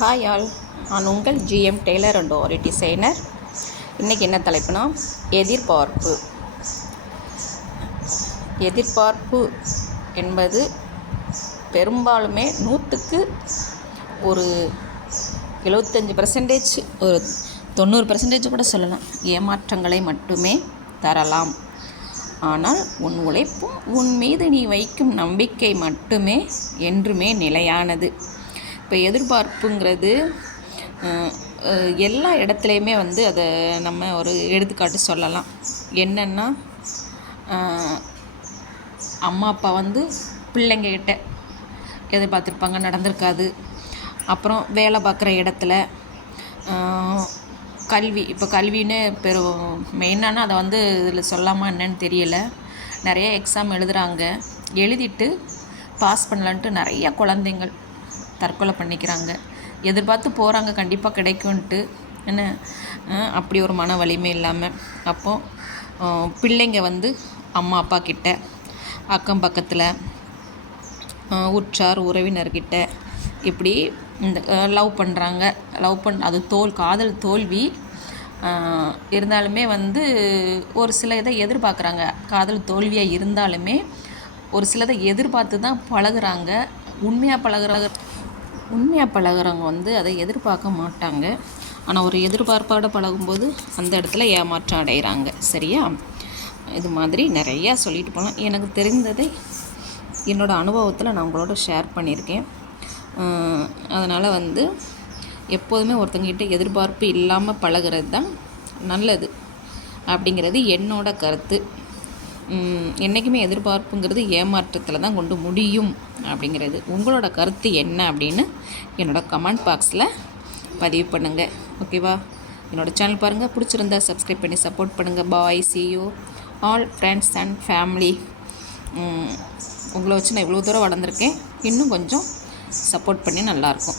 Hi all நான் உங்கள் GM tailor and ஒரு டிசைனர் இன்றைக்கி என்ன தலைப்புனா எதிர்பார்ப்பு. எதிர்பார்ப்பு என்பது பெரும்பாலுமே நூற்றுக்கு ஒரு எழுபத்தஞ்சி பர்சன்டேஜ் ஒரு தொண்ணூறு பர்சன்டேஜ் கூட சொல்லலாம். ஏமாற்றங்களை மட்டுமே தரலாம். ஆனால் உன் உழைப்பும் உன் மீது நீ வைக்கும் நம்பிக்கை மட்டுமே என்றுமே நிலையானது. இப்போ எதிர்பார்ப்புங்கிறது எல்லா இடத்துலையுமே வந்து அதை நம்ம ஒரு எடுத்துக்காட்டு சொல்லலாம். என்னென்னா அம்மா அப்பா வந்து பிள்ளைங்கக்கிட்ட எதிர்பார்த்துருப்பாங்க நடந்திருக்காது. அப்புறம் வேலை பார்க்குற இடத்துல கல்வி இப்போ கல்வின்னு பெரும் மெயினான அதை வந்து இதில் சொல்லாமா என்னன்னு தெரியல. நிறைய எக்ஸாம் எழுதுகிறாங்க எழுதிட்டு பாஸ் பண்ணலான்ட்டு நிறைய குழந்தைங்கள் தற்கொலை பண்ணிக்கிறாங்க. எதிர்பார்த்து போகிறாங்க கண்டிப்பாக கிடைக்கும்ன்ட்டு. என்ன? அப்படி ஒரு மன வலிமை இல்லாமல் அப்போது பிள்ளைங்க வந்து அம்மா அப்பா கிட்ட அக்கம் பக்கத்தில் உற்றார் உறவினர்கிட்ட இப்படி இந்த லவ் பண்ணுறாங்க லவ் பண் அது தோல் காதல் தோல்வி இருந்தாலுமே வந்து ஒரு சில இதை எதிர்பார்க்குறாங்க. காதல் தோல்வியாக இருந்தாலுமே ஒரு சிலதை எதிர்பார்த்து தான் பழகுறாங்க. உண்மையாக பழகுறாங்க. உண்மையாக பழகுறவங்க வந்து அதை எதிர்பார்க்க மாட்டாங்க. ஆனால் ஒரு எதிர்பார்ப்போடு பழகும்போது அந்த இடத்துல ஏமாற்றம் அடைகிறாங்க சரியா? இது மாதிரி நிறையா சொல்லிட்டு போகலாம் எனக்கு தெரிந்ததை என்னோடய அனுபவத்தில் நான் உங்களோட ஷேர் பண்ணியிருக்கேன். அதனால் வந்து எப்போதுமே ஒருத்தங்கிட்ட எதிர்பார்ப்பு இல்லாமல் பழகிறது தான் நல்லது. அப்படிங்கிறது என்னோடய கருத்து. என்றைக்குமே எதிர்பார்ப்புங்கிறது ஏமாற்றத்தில் தான் கொண்டு முடியும் அப்படிங்கிறது. உங்களோட கருத்து என்ன அப்படின்னு என்னோடய கமெண்ட் பாக்ஸில் பதிவு பண்ணுங்கள் ஓகேவா என்னோடய சேனல் பாருங்கள் பிடிச்சிருந்தா சப்ஸ்கிரைப் பண்ணி சப்போர்ட் பண்ணுங்கள் bye see you all friends and family உங்களை வச்சு நான் இவ்வளோ தூரம் வளர்ந்துருக்கேன். இன்னும் கொஞ்சம் சப்போர்ட் பண்ணி நல்லாயிருக்கும்.